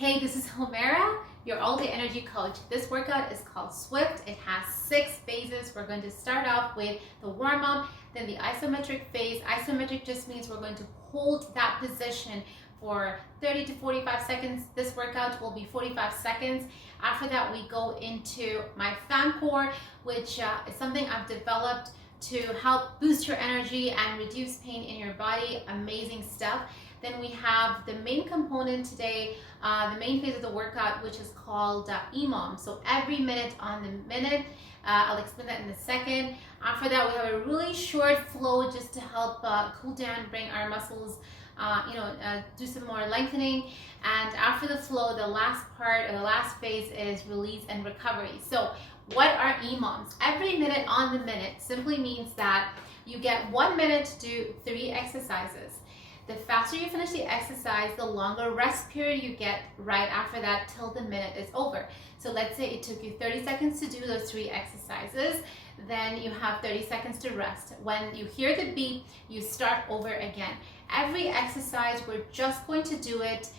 Hey, this is Homera, your all-day energy coach. This workout is called Swift. It has 6 phases. We're going to start off with the warm-up, then the isometric phase. Isometric just means we're going to hold that position for 30 to 45 seconds. This workout will be 45 seconds. After that, we go into my FAMCORE, which is something I've developed to help boost your energy and reduce pain in your body. Amazing stuff. Then we have the main component today, the main phase of the workout, which is called EMOMs. So every minute on the minute. I'll explain that in a second. After that, we have a really short flow just to help cool down, bring our muscles, do some more lengthening. And after the flow, the last part or the last phase is release and recovery. So what are EMOMs? Every minute on the minute simply means that you get 1 minute to do 3 exercises. The faster you finish the exercise, the longer rest period you get right after that till the minute is over. So let's say it took you 30 seconds to do those 3 exercises, then you have 30 seconds to rest. When you hear the beep, you start over again. Every exercise, we're just going to do it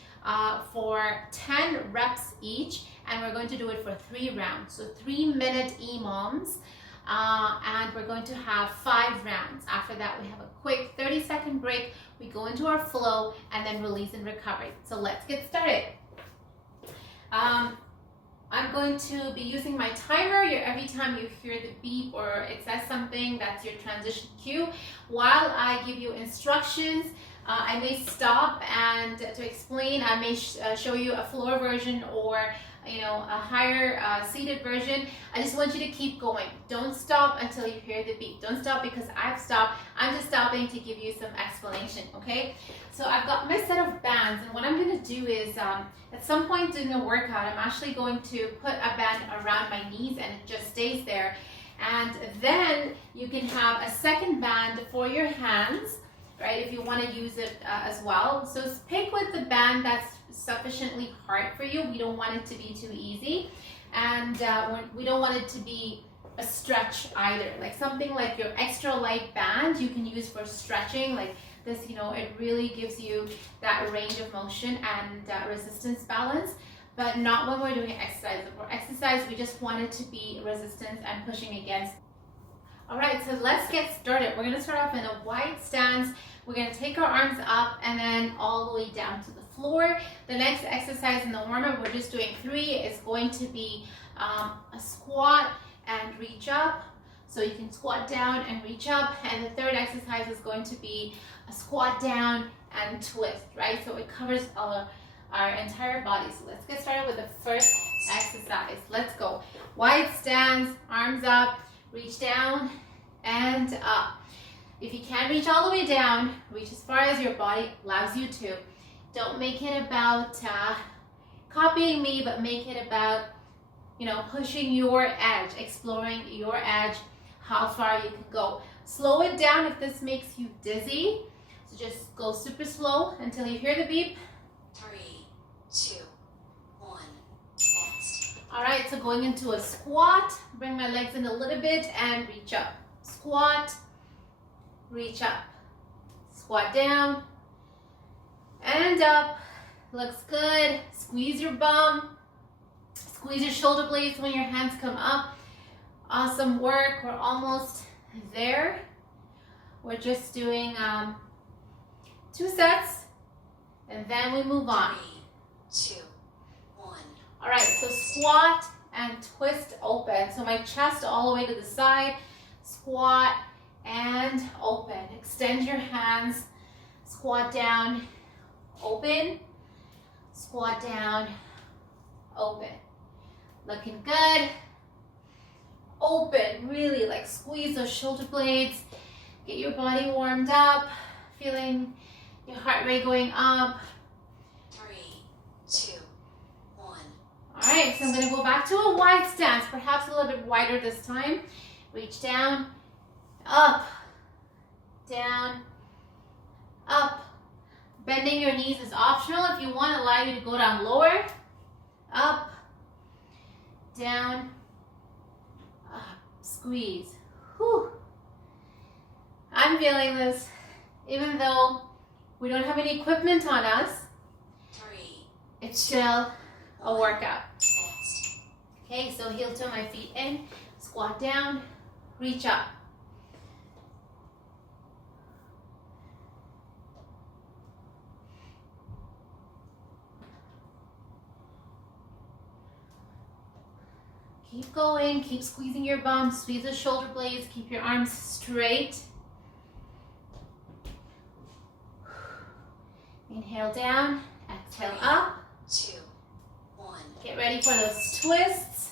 for 10 reps each, and we're going to do it for 3 rounds. So 3-minute EMOMs. And we're going to have 5 rounds. After that, we have a quick 30-second break. We go into our flow and then release and recovery. So let's get started. I'm going to be using my timer. Every time you hear the beep or it says something, that's your transition cue. While I give you instructions, I may stop and to explain, I may show you a floor version or a higher seated version. I just want you to keep going. Don't stop until you hear the beep. Don't stop because I've stopped. I'm just stopping to give you some explanation, okay? So I've got my set of bands, and what I'm going to do is at some point during the workout, I'm actually going to put a band around my knees and it just stays there. And then you can have a second band for your hands, right, if you want to use it as well. So pick with the band that's sufficiently hard for you. We don't want it to be too easy, and we don't want it to be a stretch either. Like something like your extra light band you can use for stretching, like this, it really gives you that range of motion and resistance balance, but not when we're doing exercise. For exercise, we just want it to be resistance and pushing against. All right, so let's get started. We're going to start off in a wide stance. We're going to take our arms up and then all the way down to the floor. The next exercise in the warm-up, we're just doing 3, is going to be a squat and reach up. So you can squat down and reach up. And the third exercise is going to be a squat down and twist, right? So it covers our entire body. So let's get started with the first exercise. Let's go. Wide stance, arms up, reach down and up. If you can't reach all the way down, reach as far as your body allows you to. Don't make it about copying me, but make it about, pushing your edge, exploring your edge, how far you can go. Slow it down if this makes you dizzy. So just go super slow until you hear the beep. 3, 2, 1, next. All right, so going into a squat, bring my legs in a little bit and reach up. Squat, reach up, squat down, and up. Looks good. Squeeze your bum, squeeze your shoulder blades when your hands come up. Awesome work. We're almost there. We're just doing 2 sets, and then we move on. 3, 2, 1. All right, so squat and twist open. So my chest all the way to the side, squat and open. Extend your hands, squat down, open, squat down, open. Looking good. Open, really like squeeze those shoulder blades. Get your body warmed up, feeling your heart rate going up. 3, 2, 1. All right, so I'm going to go back to a wide stance, perhaps a little bit wider this time. Reach down, up, down, up. Bending your knees is optional. If you want, allow you to go down lower, up, down, up, squeeze. Whew. I'm feeling this, even though we don't have any equipment on us. 3, it's still a workout. Next. Okay, so heel toe my feet in, squat down, reach up. Keep going, keep squeezing your bum, squeeze the shoulder blades, keep your arms straight. Inhale down, exhale up. 2, 1. Get ready for those twists.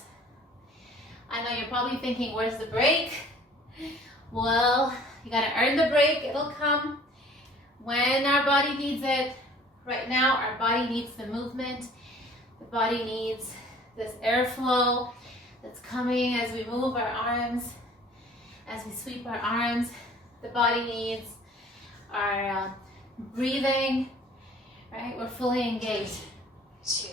I know you're probably thinking, where's the break? Well, you gotta earn the break. It'll come when our body needs it. Right now, our body needs the movement. The body needs this airflow that's coming as we move our arms, as we sweep our arms. The body needs our breathing, right? We're fully engaged. 2.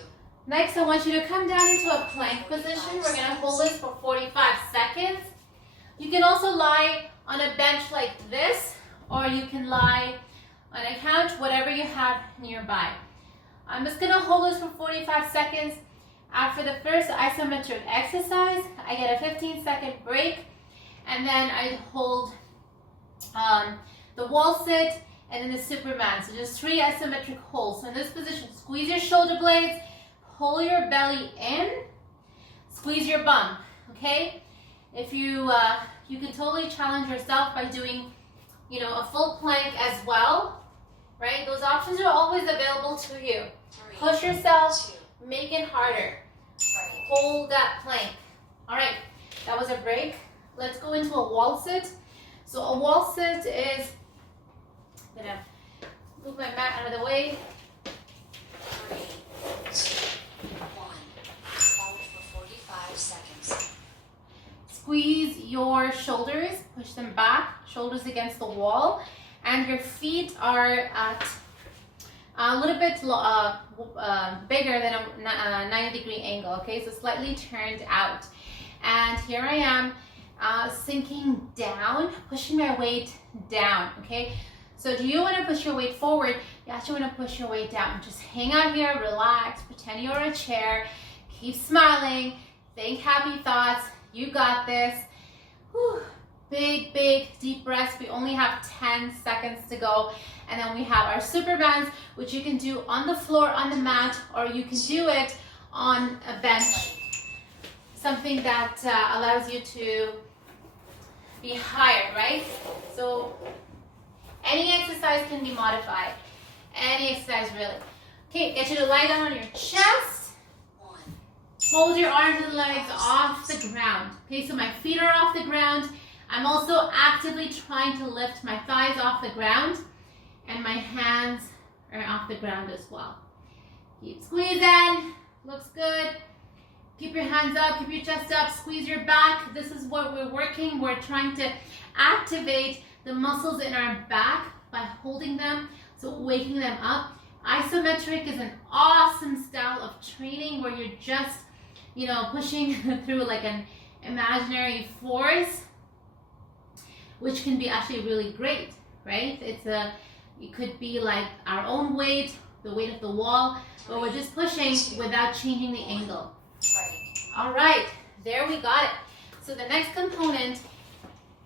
Next, I want you to come down into a plank position. We're gonna hold this for 45 seconds. You can also lie on a bench like this, or you can lie on a couch, whatever you have nearby. I'm just gonna hold this for 45 seconds. After the first isometric exercise, I get a 15-second break, and then I hold the wall sit and then the Superman. So just 3 isometric holds. So in this position, squeeze your shoulder blades, pull your belly in, squeeze your bum, okay? If you can totally challenge yourself by doing, a full plank as well, right? Those options are always available to you. 3, Push yourself, 2, make it harder. break. Hold that plank. All right, that was a break. Let's go into a wall sit. So a wall sit is, I'm gonna move my mat out of the way. 3, 2, 1. Hold for 45 seconds. Squeeze your shoulders, push them back, shoulders against the wall, and your feet are at a little bit bigger than a 90-degree angle, okay? So slightly turned out. And here I am sinking down, pushing my weight down, okay? So do you want to push your weight forward? You actually want to push your weight down. Just hang out here, relax, pretend you're in a chair, keep smiling, think happy thoughts. You got this. Whew. Big, big, deep breaths. We only have 10 seconds to go. And then we have our Supermans, which you can do on the floor, on the mat, or you can do it on a bench. Something that allows you to be higher, right? So any exercise can be modified. Any exercise, really. Okay, get you to lie down on your chest. 1. Hold your arms and legs off the ground. Okay, so my feet are off the ground. I'm also actively trying to lift my thighs off the ground, and my hands are off the ground as well. Keep squeezing. Looks good. Keep your hands up, keep your chest up, squeeze your back. This is what we're working. We're trying to activate the muscles in our back by holding them, so waking them up. Isometric is an awesome style of training where you're just, pushing through like an imaginary force, which can be actually really great, right? It could be like our own weight, the weight of the wall, but we're just pushing without changing the angle. All right, there we got it. So the next component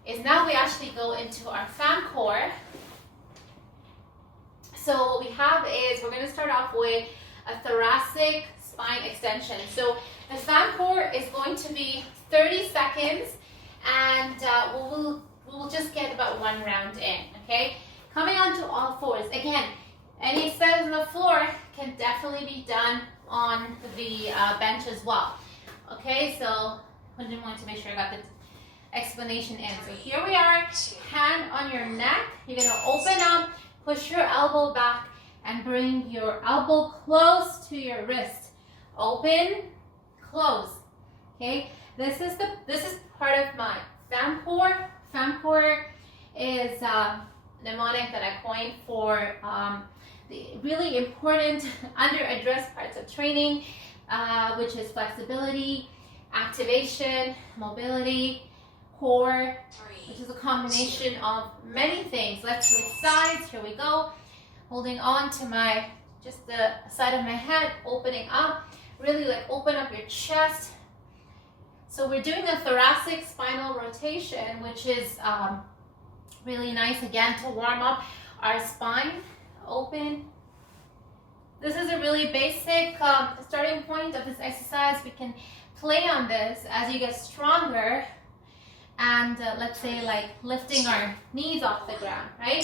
is now we actually go into our FAMCORE. So what we have is we're going to start off with a thoracic spine extension. So the FAMCORE is going to be 30 seconds, and we'll just get about 1 round in, okay? Coming onto all fours. Again, any exercise on the floor can definitely be done on the bench as well. Okay, so I just wanted to make sure I got the explanation in. So here we are, hand on your neck. You're gonna open up, push your elbow back, and bring your elbow close to your wrist. Open, close. Okay, this is part of my FAMCORE. FAMCORE is a mnemonic that I coined for the really important under-addressed parts of training, which is flexibility, activation, mobility, core, which is a combination of many things. Let's switch sides. Here we go. Holding on to my just the side of my head opening up. Really like open up your chest. So we're doing a thoracic spinal rotation, which is really nice again to warm up our spine. Open. This is a really basic starting point of this exercise. We can play on this as you get stronger and let's say like lifting our knees off the ground, right?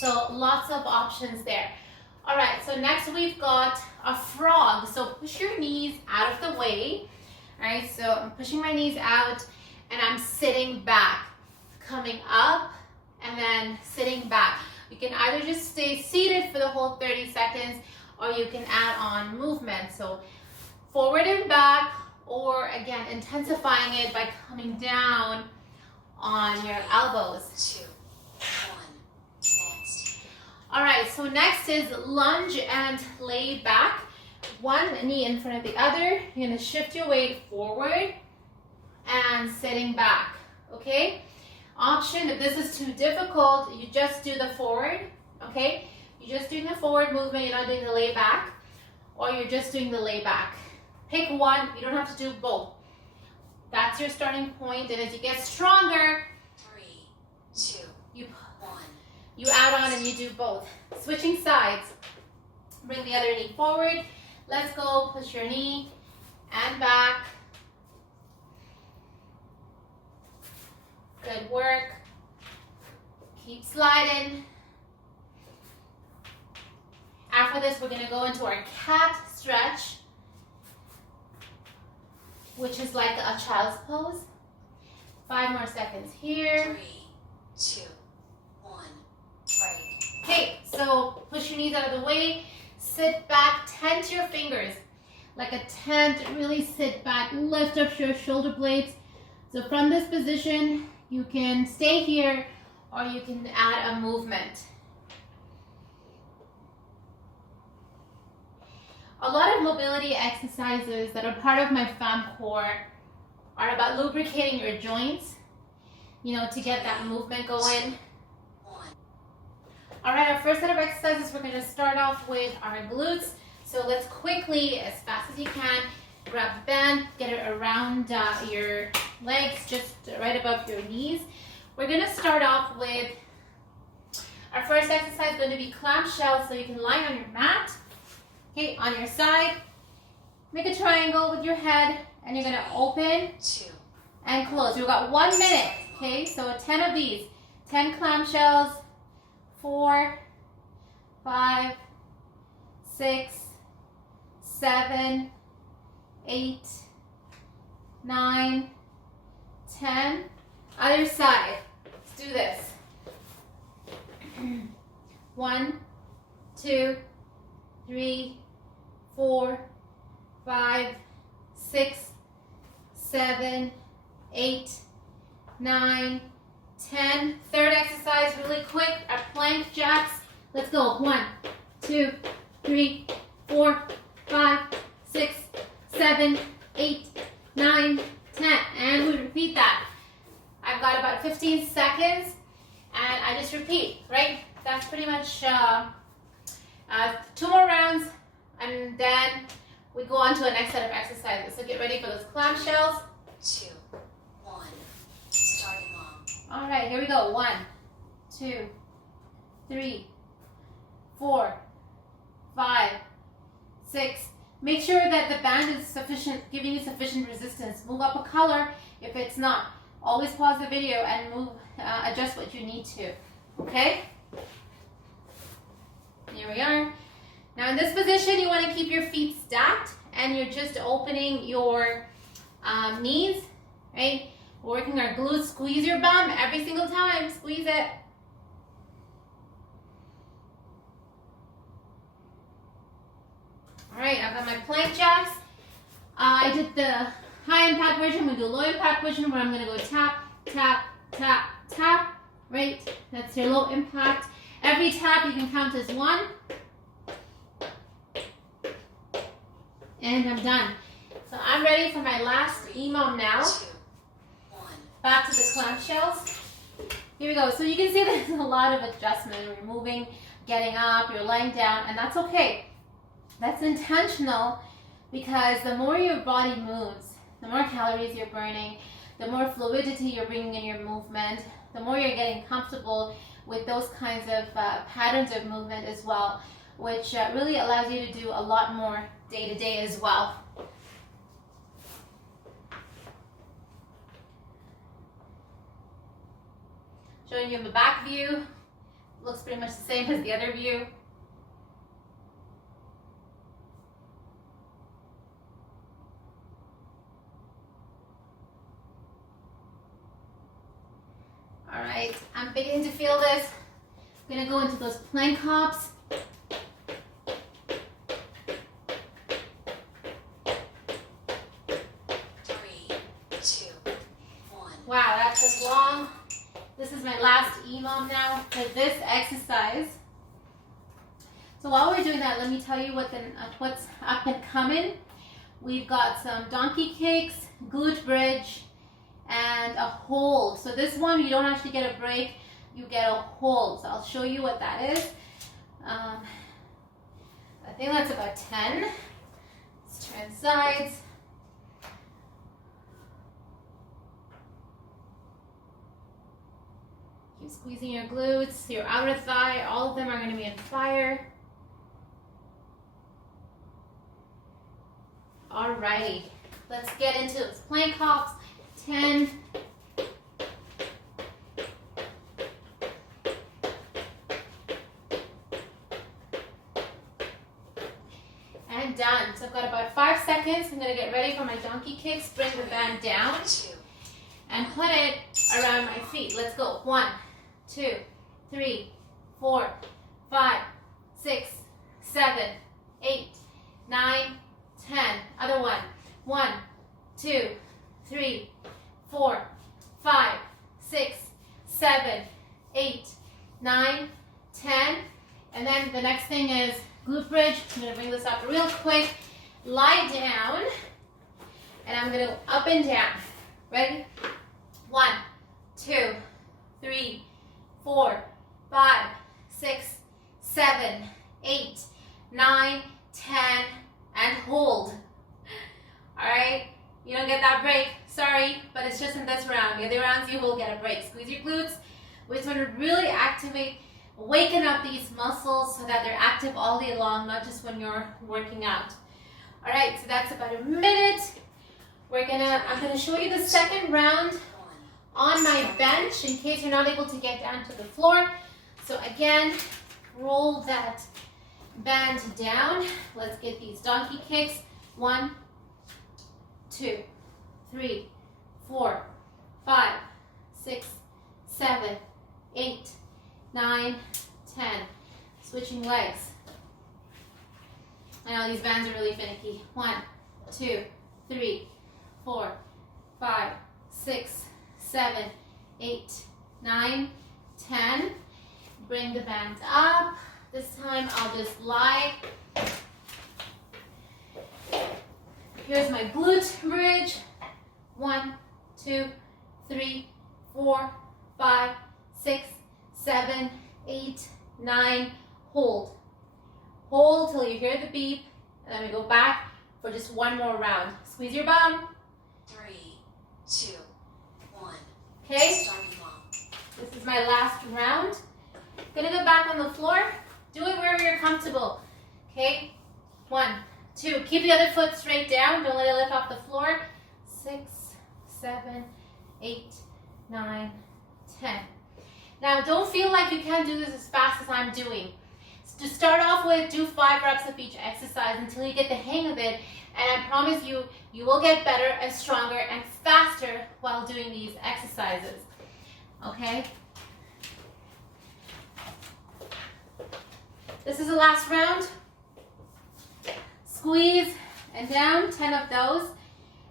So lots of options there. All right, so next we've got a frog. So push your knees out of the way. All right, so I'm pushing my knees out and I'm sitting back, coming up and then sitting back. You can either just stay seated for the whole 30 seconds or you can add on movement. So forward and back, or again, intensifying it by coming down on your elbows. 2, 1, next. All right, so next is lunge and lay back. One knee in front of the other. You're gonna shift your weight forward and sitting back, okay? Option, if this is too difficult, you just do the forward, okay? You're just doing the forward movement, you're not doing the lay back, or you're just doing the lay back. Pick one, you don't have to do both. That's your starting point, and as you get stronger, 3, 2, you 1. You add on and you do both. Switching sides. Bring the other knee forward. Let's go. Push your knee and back. Good work. Keep sliding. After this, we're going to go into our cat stretch, which is like a child's pose. 5 more seconds here. 3, 2, 1. Break. Okay, so push your knees out of the way. Sit back, tent your fingers. Like a tent, really sit back. Lift up your shoulder blades. So from this position, you can stay here or you can add a movement. A lot of mobility exercises that are part of my FAMCORE are about lubricating your joints, you know, to get that movement going. 1. All right, our first set of exercises, we're going to start off with our glutes. So let's quickly, as fast as you can, grab the band, get it around your legs, just right above your knees. We're going to start off with our first exercise, going to be clamshell. So you can lie on your mat, okay, on your side. Make a triangle with your head, and you're going to open 2. and close. We've got 1 minute, okay? So 10 of these, 10 clamshells. 4, 5, 6, 7, 8, 9, 10. Other side. Let's do this. 1, 2, 3, 4, 5, 6, 7, 8, 9, 10. Third exercise, really quick, our plank jacks. Let's go. 1, 2, 3, 4, 5, 6, 7, 8, 9, 10. And we repeat that. I've got about 15 seconds, and I just repeat, right? That's pretty much 2 more rounds, and then we go on to the next set of exercises. So get ready for those clamshells. 2, 1. Starting long. All right, here we go. 1, 2, 3, 4, 5, 6. Make sure that the band is sufficient, giving you sufficient resistance. Move up a color if it's not. Always pause the video and move, adjust what you need to. Okay? Here we are. Now in this position, you want to keep your feet stacked and you're just opening your knees, right? Working our glutes. Squeeze your bum every single time. Squeeze it. All right, I've got my plank jacks. I did the high impact version. I'm going to do a low impact version where I'm going to go tap, tap, tap, tap, right? That's your low impact. Every tap you can count as 1. And I'm done. So I'm ready for my last EMOM now. 2, 1. Back to the clamshells. Here we go. So you can see there's a lot of adjustment. You're moving, getting up, you're lying down, and that's okay. That's intentional because the more your body moves, the more calories you're burning, the more fluidity you're bringing in your movement, the more you're getting comfortable with those kinds of patterns of movement as well, which really allows you to do a lot more day to day as well. Showing you the back view. Looks pretty much the same as the other view. All right, I'm beginning to feel this. I'm gonna go into those plank hops. 3, 2, 1. Wow, that took long. This is my last EMOM now for this exercise. So while we're doing that, let me tell you what's up and coming. We've got some donkey kicks, glute bridge, and a hold. So this one, you don't actually get a break, you get a hold. So I'll show you what that is. I think that's about 10. Let's turn sides. Keep squeezing your glutes, your outer thigh, all of them are going to be on fire. Alrighty, let's get into those plank hops. 10. And done. So I've got about 5 seconds. I'm going to get ready for my donkey kicks. Bring the band down and put it around my feet. Let's go. 1, 2, 3, 4, 5, 6, 7, 8, 9, 10. Other one. 1, 2, 3, 4, 5, 6, 7, 8, 9, 10. And then the next thing is glute bridge. I'm going to bring this up real quick. Lie down. And I'm going to up and down. Ready? 1, 2, 3, 4, 5, 6, 7, 8, 9, 10, and hold. Alright? You don't get that break. Sorry, but it's just in this round. The other rounds you will get a break. Squeeze your glutes. We just want to really activate, waken up these muscles so that they're active all day long, not just when you're working out. Alright, so that's about a minute. I'm gonna show you the second round on my bench in case you're not able to get down to the floor. So again, roll that band down. Let's get these donkey kicks. 1, 2, 3, 4, 5, 6, 7, 8, 9, 10. Switching legs. I know these bands are really finicky. 1, 2, 3, 4, 5, 6, 7, 8, 9, 10. Bring the band up. This time I'll just lie. Here's my glute bridge. 1, 2, 3, 4, 5, 6, 7, 8, 9. Hold. Hold till you hear the beep, and then we go back for just one more round. Squeeze your bum. 3, 2, 1. Okay? Starting mom. This is my last round. Gonna go back on the floor. Do it wherever you're comfortable. Okay? 1, 2. Keep the other foot straight down. Don't let it lift off the floor. 6, 7, 8, 9, 10. Now, don't feel like you can't do this as fast as I'm doing. To start off with, do 5 reps of each exercise until you get the hang of it. And I promise you, you will get better and stronger and faster while doing these exercises. Okay? This is the last round. Squeeze and down, 10 of those.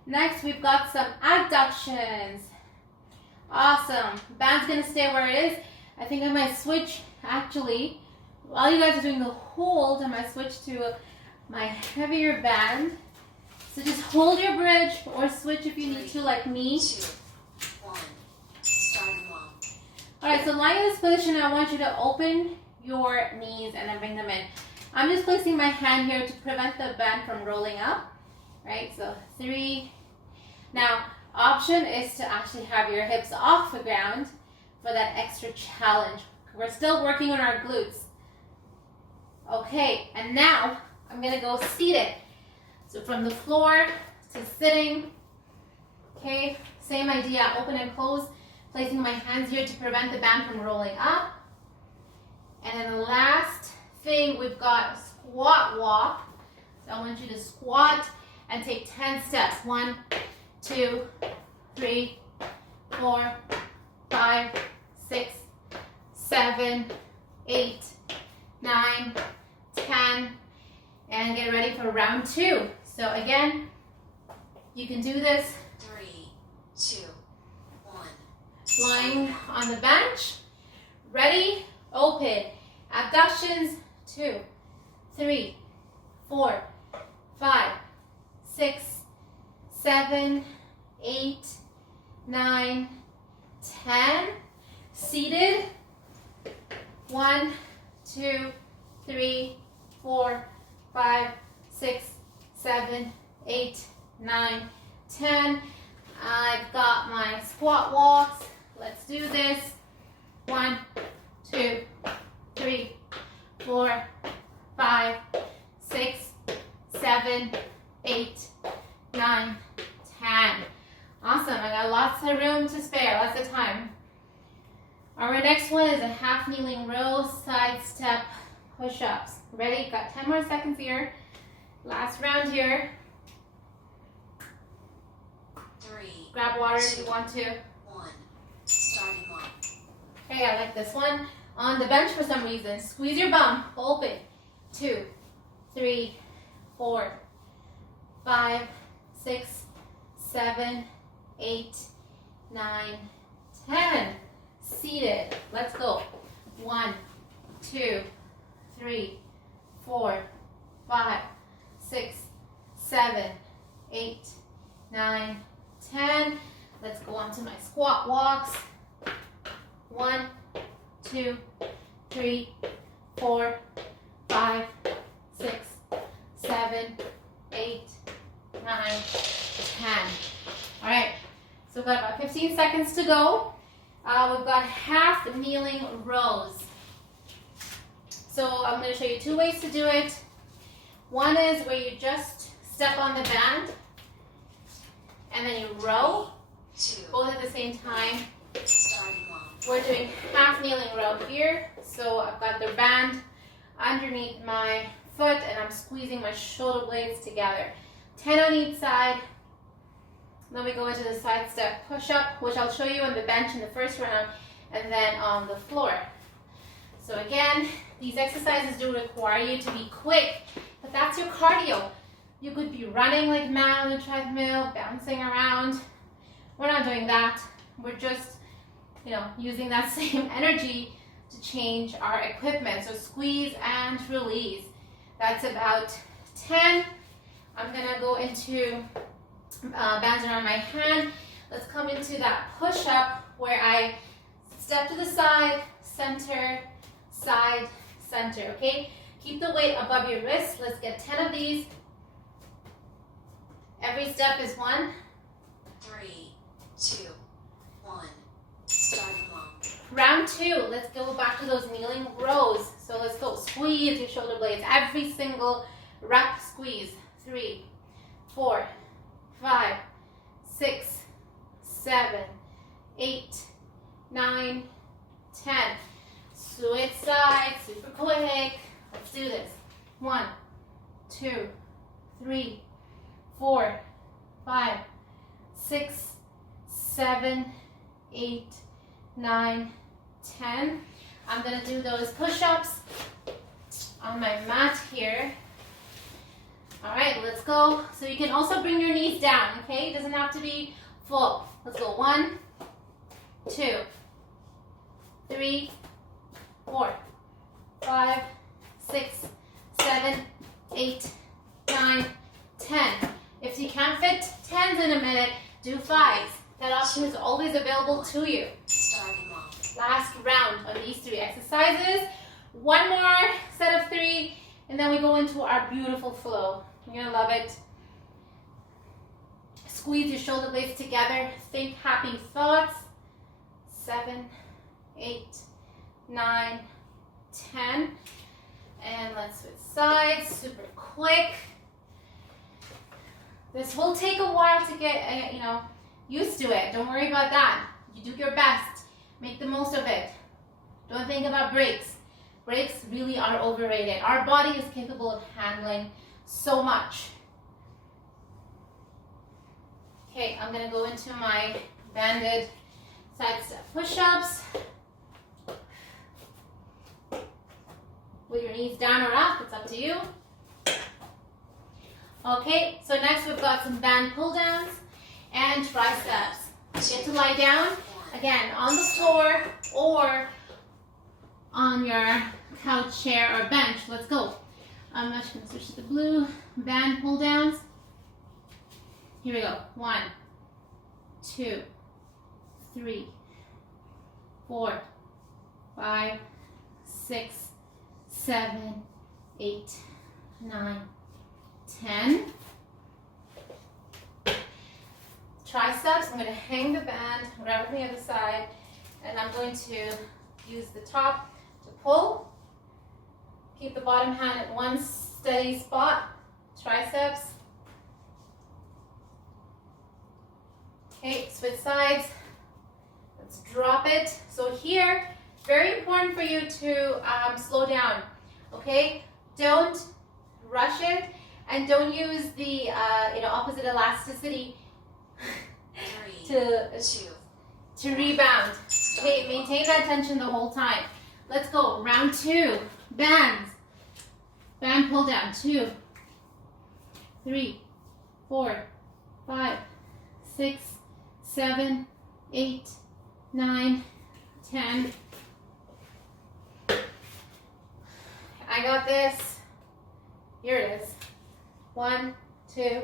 Next, we've got some abductions. Awesome. Band's gonna stay where it is. I think I might switch, actually, while you guys are doing the hold, I might switch to my heavier band. So just hold your bridge or switch if you need to, like me. 2, 1. Starting mom. Alright, so lying in this position, I want you to open your knees and then bring them in. I'm just placing my hand here to prevent the band from rolling up, right? So 3. Now, option is to actually have your hips off the ground for that extra challenge. We're still working on our glutes. Okay, and now I'm gonna go seated. So from the floor to sitting. Okay, same idea, open and close, placing my hands here to prevent the band from rolling up. And then the last thing, we've got squat walk. So I want you to squat and take 10 steps. 1, 2, 3, 4, 5, 6, 7, 8, 9, 10, and get ready for round 2. So again, you can do this 3, 2, 1. lying on the bench. Ready, open. Abductions, 2, 3, 4, 5, 6, 7, 8, 9, 10. Seated. 1, 2, 3, 4, 5, 6, 7, 8, 9, 10. I've got my squat walks. Let's do this. 1, 2, 3, 4, 5, 6, 7, 8, 9, 10. Awesome. I got lots of room to spare, lots of time. Our next one is a half kneeling row, side step push-ups. Ready? Got 10 more seconds here. Last round here. 3. Grab water if you want to. 1. Starting one. Okay, I like this one. On the bench for some reason. Squeeze your bum. Open. 2, 3, 4, 5, 6, 7, 8, 9, 10. Seated. Let's go. 1, 2, 3, 4, 5, 6, 7, 8, 9, 10. Let's go on to my squat walks. 1, 2, 3, 4, 5, 6, 7, 8, 9, 10. All right, so we've got about 15 seconds to go. We've got half kneeling rows. So I'm going to show you 2 ways to do it. One is where you just step on the band and then you row, 2. both at the same time. Starting one. We're doing half kneeling row here. So I've got the band underneath my foot and I'm squeezing my shoulder blades together. 10 on each side. Then we go into the side step push-up, which I'll show you on the bench in the first round, and then on the floor. So again, these exercises do require you to be quick, but that's your cardio. You could be running like mad on the treadmill, bouncing around. We're not doing that. We're just, using that same energy to change our equipment. So squeeze and release. That's about 10. I'm gonna go into bands around my hand. Let's come into that push-up where I step to the side, center, side, center, okay? Keep the weight above your wrist. Let's get 10 of these. Every step is 1. 3, 2, 1. Starting one. Round 2, let's go back to those kneeling rows. So let's go, squeeze your shoulder blades. Every single rep squeeze. 3, 4, 5, 6, 7, 8, 9, 10. Switch sides, super quick. Let's do this. 1, 2, 3, 4, 5, 6, 7, 8, 9, 10. I'm gonna do those push-ups on my mat here. All right, let's go. So you can also bring your knees down, okay? It doesn't have to be full. Let's go. 1, 2, 3, 4, 5, 6, 7, 8, 9, 10. If you can't fit 10s in a minute, do 5s. That option is always available to you. Starting one. Last round of these 3 exercises. One more set of 3, And then we go into our beautiful flow. You're gonna love it. Squeeze your shoulder blades together. Think happy thoughts. 7, 8, 9, 10. And let's switch sides, super quick. This will take a while to get, used to it. Don't worry about that. You do your best. Make the most of it. Don't think about breaks. Breaks really are overrated. Our body is capable of handling so much. Okay, I'm gonna go into my banded side step push-ups. With your knees down or up, it's up to you. Okay, so next we've got some band pull downs and triceps. Get to lie down, again, on the floor or on your couch, chair, or bench. Let's go. I'm actually going to switch to the blue. Band pull downs. Here we go. 1, 2, 3, 4, 5, 6, 7, 8, 9, 10. Triceps, I'm going to hang the band, grab it from the other side, and I'm going to use the top to pull. Keep the bottom hand at one steady spot. Triceps. Okay, switch sides. Let's drop it. So here, very important for you to slow down. Okay, don't rush it, and don't use the opposite elasticity to rebound. Okay, maintain that tension the whole time. Let's go. Round 2. Bands. Band pull down. 2, 3, 4, 5, 6, 7, 8, 9, 10. I got this. Here it is. 1, 2,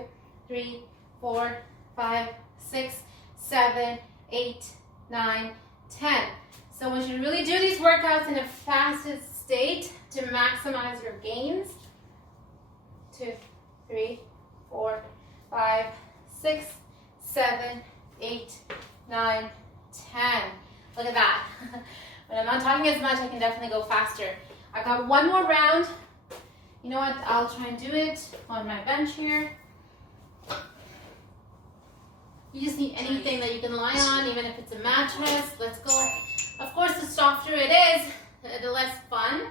3, 4, 5, 6, 7, 8, 9, 10. So we should really do these workouts in a fasted state to maximize your gains. 2, 3, 4, 5, 6, 7, 8, 9, 10. Look at that. When I'm not talking as much, I can definitely go faster. I got one more round. You know what? I'll try and do it on my bench here. You just need anything that you can lie on, even if it's a mattress. Let's go. Of course, the softer it is, the less fun.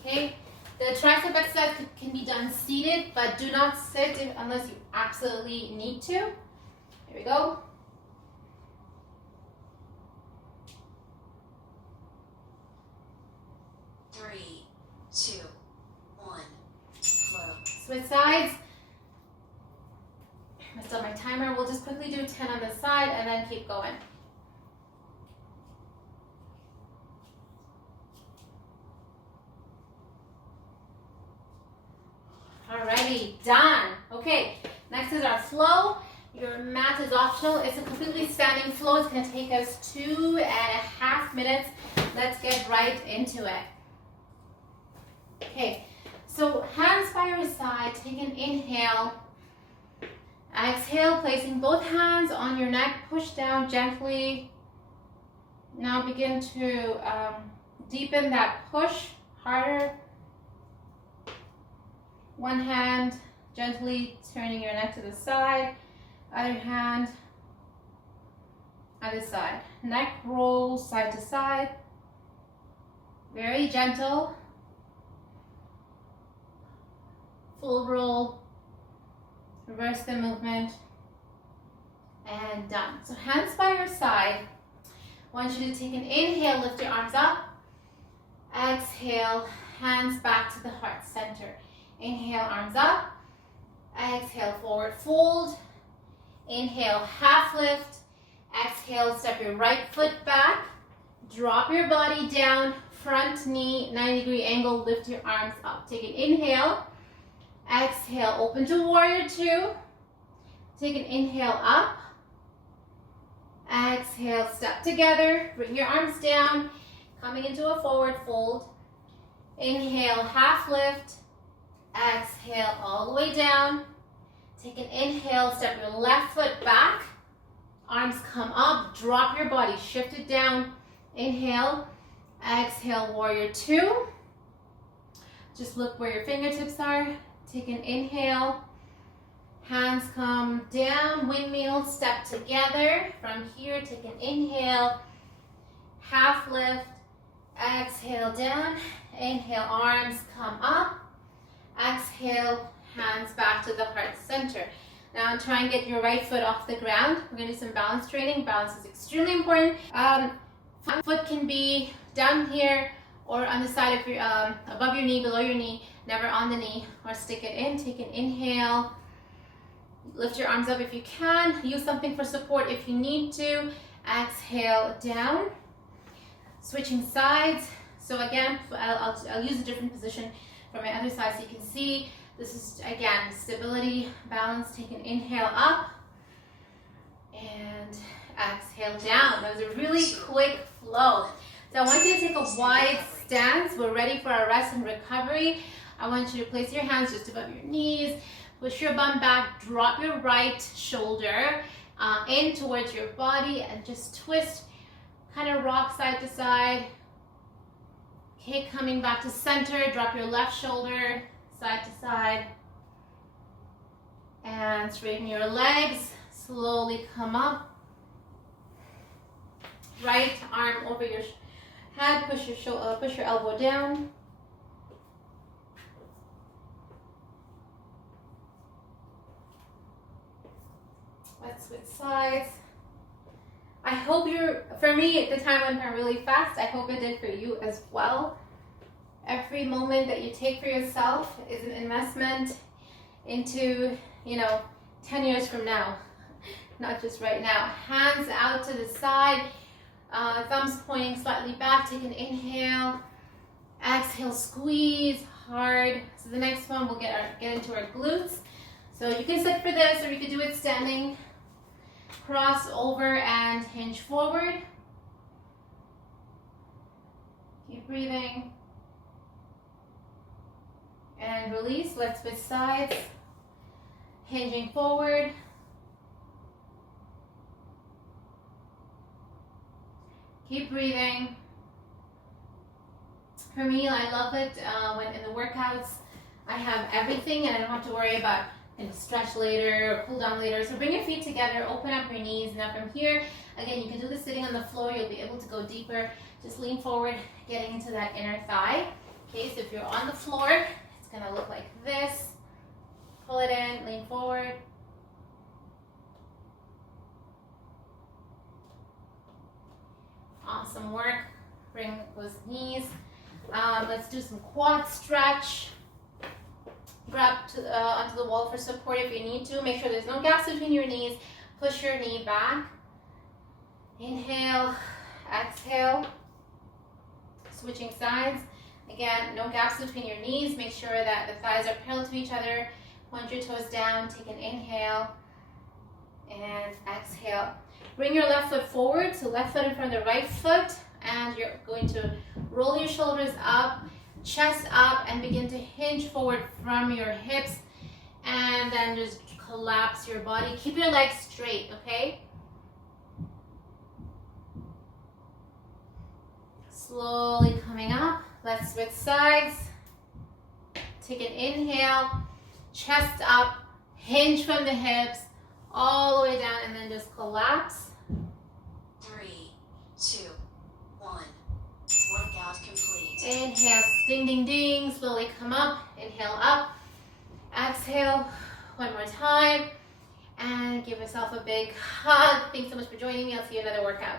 Okay, the tricep exercise can be done seated, but do not sit unless you absolutely need to. Here we go. Three, 2, 1, flow. Switch sides. Messed up my timer. We'll just quickly do 10 on this side and then keep going. Alrighty, done. Okay, next is our flow. Your mat is optional. It's a completely standing flow. It's going to take us 2.5 minutes. Let's get right into it. Okay, so hands by your side. Take an inhale. Exhale, placing both hands on your neck. Push down gently. Now begin to deepen that push harder. One hand gently turning your neck to the side. Other hand, other side. Neck roll side to side. Very gentle. Full roll. Reverse the movement. And done. So hands by your side. I want you to take an inhale, lift your arms up. Exhale, hands back to the heart center. Inhale, arms up. Exhale, forward fold. Inhale, half lift. Exhale, step your right foot back. Drop your body down. Front knee, 90-degree angle. Lift your arms up. Take an inhale. Exhale, open to warrior 2. Take an inhale up. Exhale, step together. Bring your arms down, coming into a forward fold. Inhale, half lift. Exhale, all the way down. Take an inhale, step your left foot back. Arms come up, drop your body, shift it down. Inhale, exhale, warrior two. Just look where your fingertips are. Take an inhale. Hands come down, windmill, step together. From here, take an inhale, half lift, exhale down, inhale, arms come up, exhale, hands back to the heart center. Now try and get your right foot off the ground. We're gonna do some balance training. Balance is extremely important. Foot can be down here or on the side of your, above your knee, below your knee, never on the knee, or stick it in. Take an inhale. Lift your arms up if you can. Use something for support if you need to. Exhale down. Switching sides. So again, I'll use a different position for my other side so you can see. This is, again, stability, balance. Take an inhale up. And exhale down. That was a really quick flow. So I want you to take a wide stance. We're ready for our rest and recovery. I want you to place your hands just above your knees. Push your bum back, drop your right shoulder in towards your body and just twist, kind of rock side to side. Okay, coming back to center, drop your left shoulder side to side. And straighten your legs, slowly come up. Right arm over your head, push your elbow down. Let's switch sides. I hope for me, the time went by really fast. I hope it did for you as well. Every moment that you take for yourself is an investment into, 10 years from now, not just right now. Hands out to the side, thumbs pointing slightly back. Take an inhale. Exhale, squeeze hard. So the next one, we'll get into our glutes. So you can sit for this, or you can do it standing. Cross over and hinge forward. Keep breathing. And release. Let's switch sides. Hinging forward. Keep breathing. For me, I love it when in the workouts I have everything and I don't have to worry about stretch later or cool down later. So bring your feet together, open up your knees. Now from here, again, you can do this sitting on the floor. You'll be able to go deeper. Just lean forward, getting into that inner thigh. Okay, so if you're on the floor, it's gonna look like this. Pull it in, lean forward. Awesome work. Bring those knees. Let's do some quad stretch. Grab onto the wall for support if you need to. Make sure there's no gaps between your knees. Push your knee back. Inhale, exhale. Switching sides. Again, no gaps between your knees. Make sure that the thighs are parallel to each other. Point your toes down. Take an inhale and exhale. Bring your left foot forward. So left foot in front of the right foot. And you're going to roll your shoulders up, chest up, and begin to hinge forward from your hips, and then just collapse your body. Keep your legs straight, okay? Slowly coming up. Let's switch sides. Take an inhale, chest up, hinge from the hips, all the way down, and then just collapse. 3, 2, 1. Workout complete. Inhale, ding, ding, ding. Slowly come up. Inhale up. Exhale. One more time. And give yourself a big hug. Thanks so much for joining me. I'll see you in another workout.